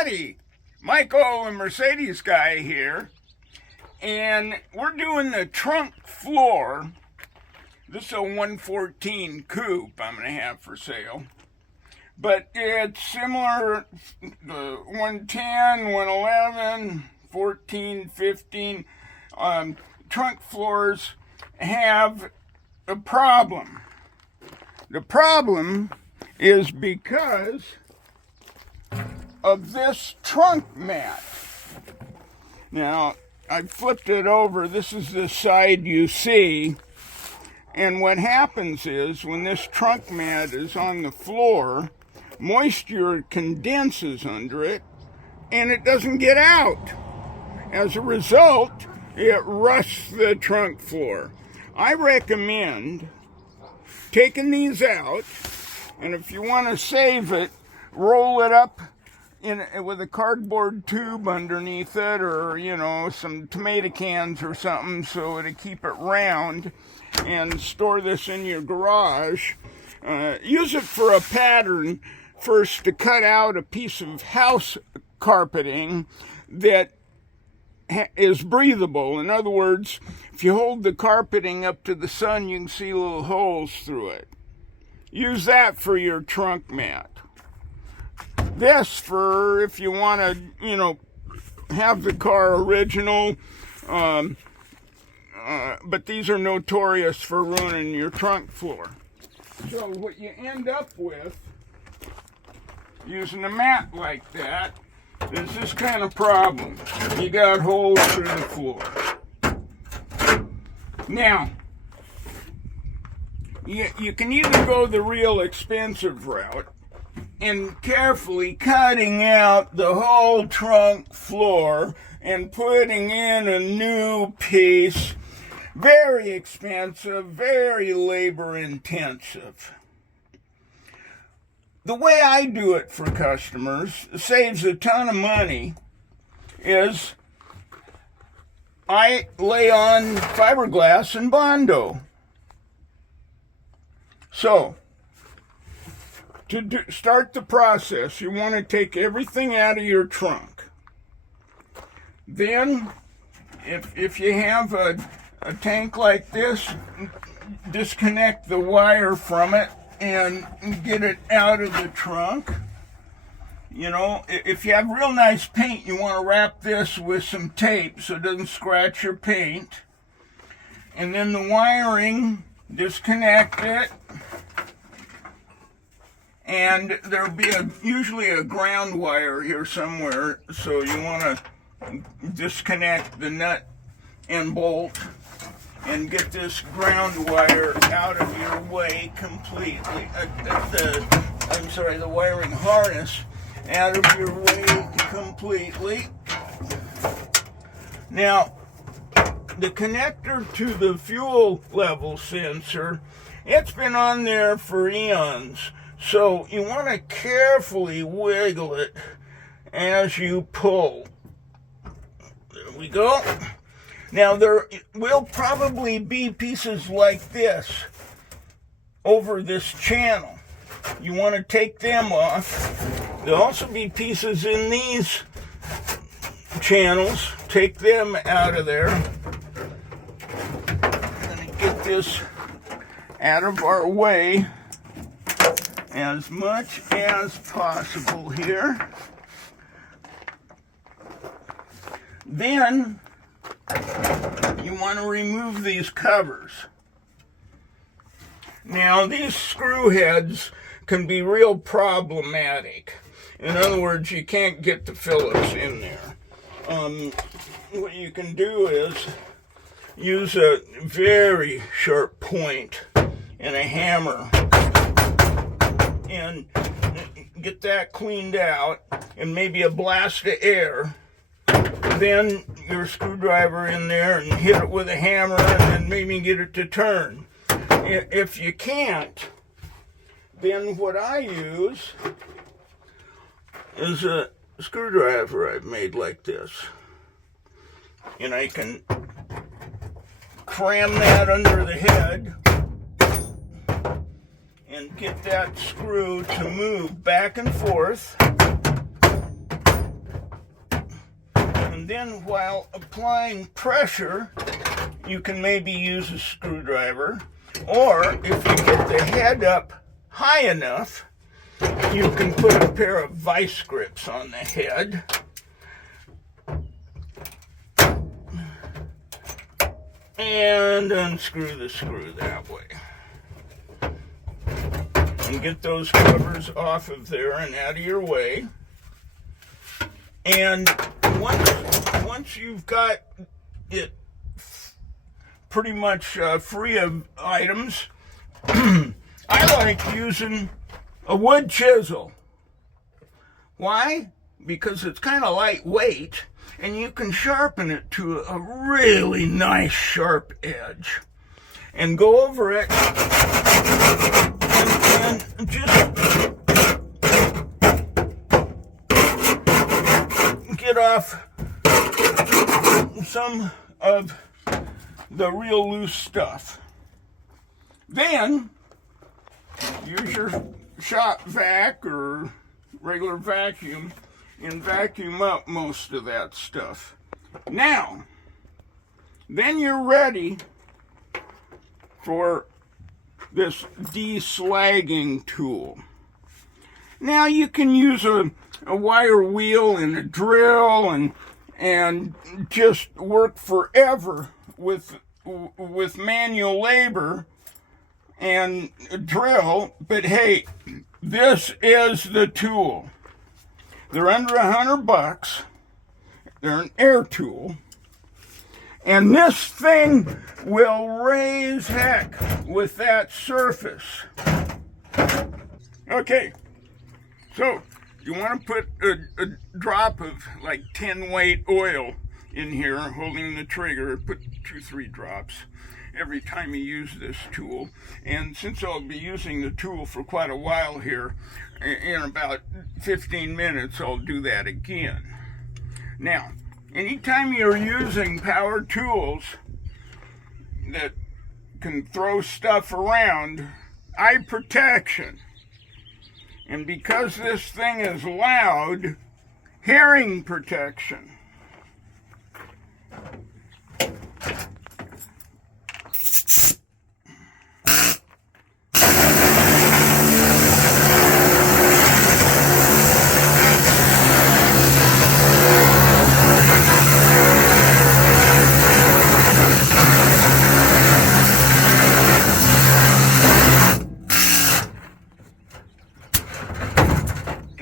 Howdy, Michael, the Mercedes guy here, and we're doing the trunk floor. This is a 114 coupe I'm going to have for sale, but it's similar to 110, 111, 14, 15. Trunk floors have a problem. The problem is because of this trunk mat. Now, I flipped it over. This is the side you see. And what happens is when this trunk mat is on the floor, moisture condenses under it and it doesn't get out. As a result, it rusts the trunk floor. I recommend taking these out, and if you want to save it, roll it up with a cardboard tube underneath it, or some tomato cans or something, so it'll keep it round, and store this in your garage. Use it for a pattern first to cut out a piece of house carpeting that is breathable. In other words, if you hold the carpeting up to the sun, you can see little holes through it. Use that for your trunk mat. This for if you want to, have the car original, but these are notorious for ruining your trunk floor. So what you end up with, using a mat like that, is this kind of problem. You got holes through the floor. Now, you can either go the real expensive route and carefully cutting out the whole trunk floor and putting in a new piece. Very expensive, very labor intensive. The way I do it for customers, saves a ton of money, is I lay on fiberglass and Bondo. So, to start the process, you want to take everything out of your trunk. Then, if you have a tank like this, disconnect the wire from it and get it out of the trunk. If you have real nice paint, you want to wrap this with some tape so it doesn't scratch your paint. And then the wiring, disconnect it. And there'll be usually a ground wire here somewhere, so you want to disconnect the nut and bolt and get this ground wire out of your way completely. The wiring harness out of your way completely. Now, the connector to the fuel level sensor, it's been on there for eons. So you want to carefully wiggle it as you pull. There we go. Now there will probably be pieces like this over this channel. You want to take them off. There'll also be pieces in these channels. Take them out of there. I'm going to get this out of our way as much as possible here. Then you want to remove these covers. Now, these screw heads can be real problematic. In other words, you can't get the Phillips in there. What you can do is use a very sharp point and a hammer and get that cleaned out, and maybe a blast of air. Then your screwdriver in there and hit it with a hammer, and then maybe get it to turn. If you can't, then what I use is a screwdriver I've made like this. And I can cram that under the head and get that screw to move back and forth then while applying pressure, you can maybe use a screwdriver, or if you get the head up high enough, you can put a pair of vice grips on the head. And unscrew the screw that way. And get those covers off of there and out of your way. And once you've got it pretty much free of items, I like using a wood chisel. Why? Because it's kind of lightweight and you can sharpen it to a really nice sharp edge. And go over it and just get off some of the real loose stuff. Then use your shop vac or regular vacuum and vacuum up most of that stuff. Now, then you're ready for this deslagging tool. Now you can use a wire wheel and a drill and just work forever with manual labor and a drill, but hey, this is the tool. They're under $100. They're an air tool. And this thing will raise heck with that surface. Okay, so you want to put a drop of like 10 weight oil in here, holding the trigger. Put 2-3 drops every time you use this tool. And since I'll be using the tool for quite a while here, in about 15 minutes I'll do that again. Now, anytime you're using power tools that can throw stuff around, eye protection. And because this thing is loud, hearing protection.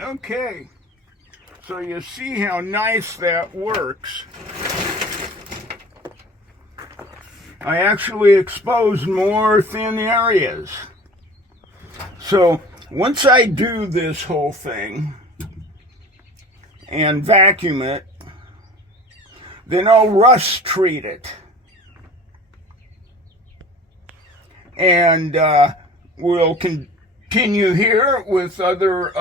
Okay, so you see how nice that works. I actually exposed more thin areas. So once I do this whole thing and vacuum it, then I'll rust treat it. And we'll continue here with other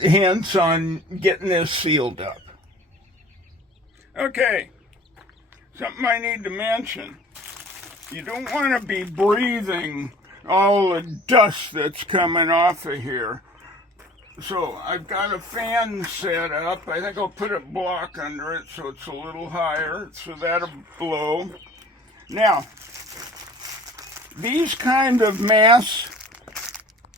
hints on getting this sealed up. Okay, something I need to mention. You don't want to be breathing all the dust that's coming off of here. So I've got a fan set up. I think I'll put a block under it so it's a little higher, so that'll blow. Now, these kind of masks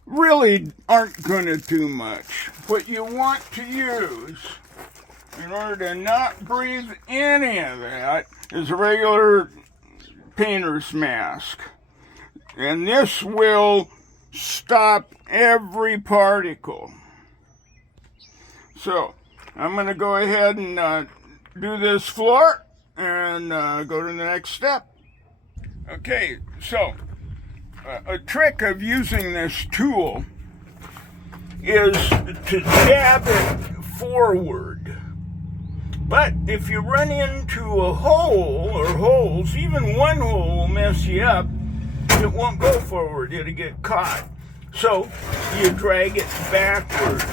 really aren't going to do much. What you want to use in order to not breathe any of that is a regular painter's mask. And this will stop every particle. So I'm going to go ahead and do this floor and go to the next step. Okay, so a trick of using this tool is to jab it forward. But if you run into a hole or holes, even one hole will mess you up. It won't go forward, it'll get caught. So you drag it backwards.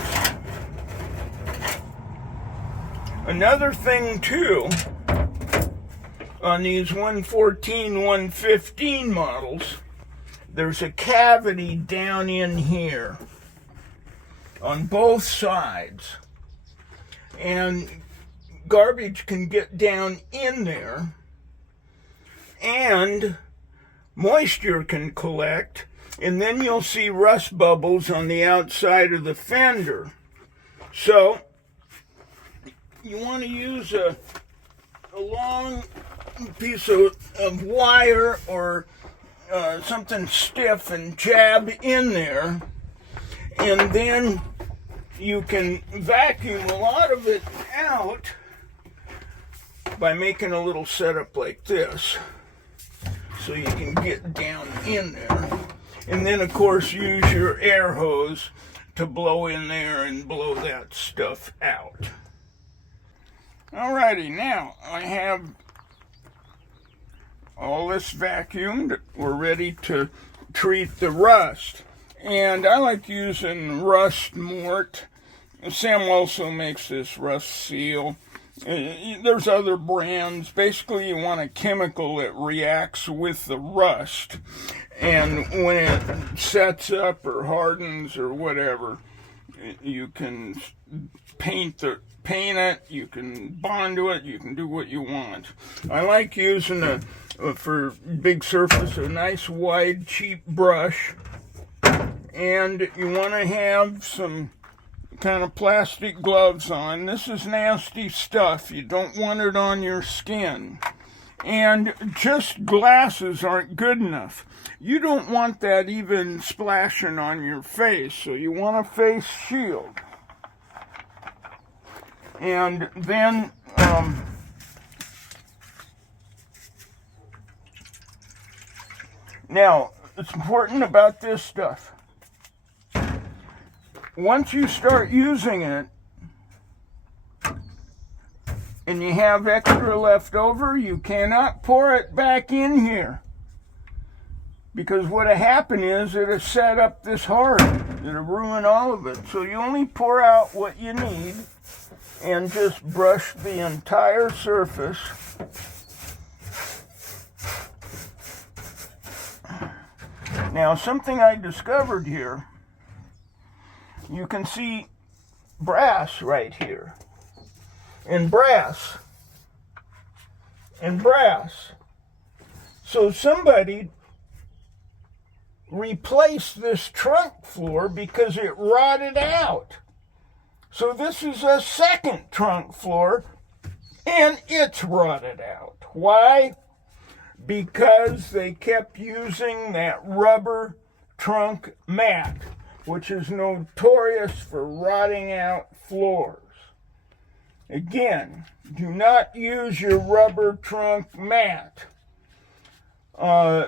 Another thing too, on these 114, 115 models, there's a cavity down in here on both sides. And garbage can get down in there, and moisture can collect, and then you'll see rust bubbles on the outside of the fender. So you want to use a long piece of wire or something stiff and jab in there, and then you can vacuum a lot of it out by making a little setup like this, so you can get down in there. And then, of course, use your air hose to blow in there and blow that stuff out. Alrighty, now I have all this vacuumed. We're ready to treat the rust. And I like using rust mort. Sam also makes this rust seal. There's other brands. Basically, you want a chemical that reacts with the rust. And when it sets up or hardens or whatever, you can paint it, you can bond to it, you can do what you want. I like using for big surface, a nice wide cheap brush, and you want to have some kind of plastic gloves on. This is nasty stuff. You don't want it on your skin. And just glasses aren't good enough. You don't want that even splashing on your face, so you want a face shield. And then now, it's important about this stuff. Once you start using it, and you have extra left over, you cannot pour it back in here. Because what'll happen is it'll set up this hard. It'll ruin all of it. So you only pour out what you need and just brush the entire surface. Now, something I discovered here, you can see brass right here. And brass. And brass. So somebody replaced this trunk floor because it rotted out. So this is a second trunk floor, and it's rotted out. Why? Because they kept using that rubber trunk mat, which is notorious for rotting out floors. Again, do not use your rubber trunk mat.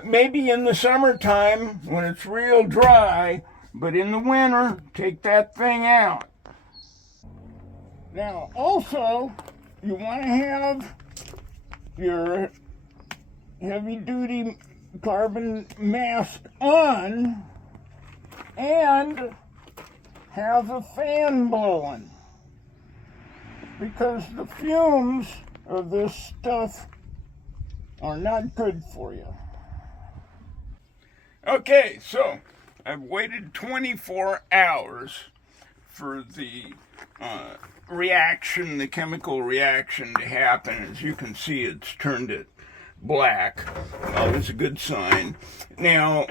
Maybe in the summertime when it's real dry, but in the winter, take that thing out. Now, also, you want to have your heavy-duty carbon mask on and have a fan blowing, because the fumes of this stuff are not good for you. Okay, so I've waited 24 hours for the reaction, the chemical reaction to happen. As you can see, it's turned it black. It's a good sign. Now,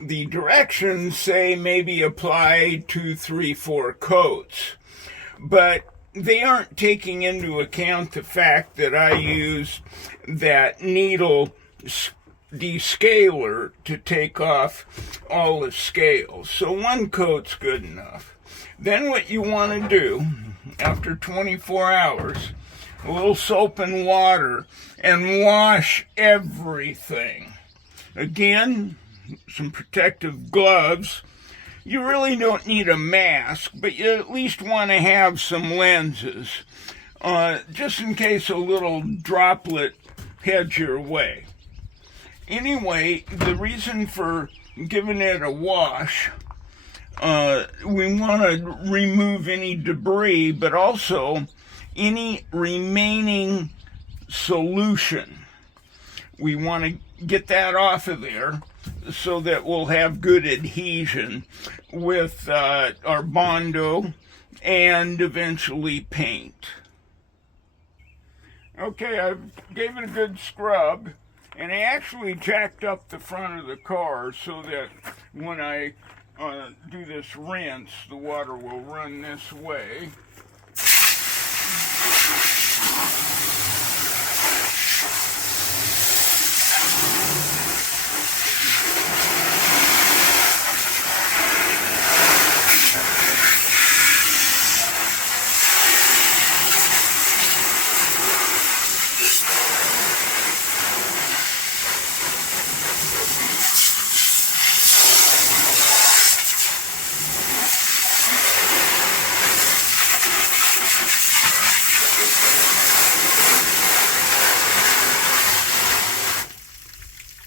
the directions say maybe apply 2, 3, 4 coats, but they aren't taking into account the fact that I used that needle descaler to take off all the scales. So 1 coat's good enough. Then what you want to do, after 24 hours, a little soap and water, and wash everything. Again, some protective gloves. You really don't need a mask, but you at least want to have some lenses, just in case a little droplet heads your way. Anyway, the reason for giving it a wash, we want to remove any debris, but also any remaining solution. We want to get that off of there so that we'll have good adhesion with our Bondo and eventually paint. Okay, I gave it a good scrub, and I actually jacked up the front of the car so that when I do this rinse, the water will run this way.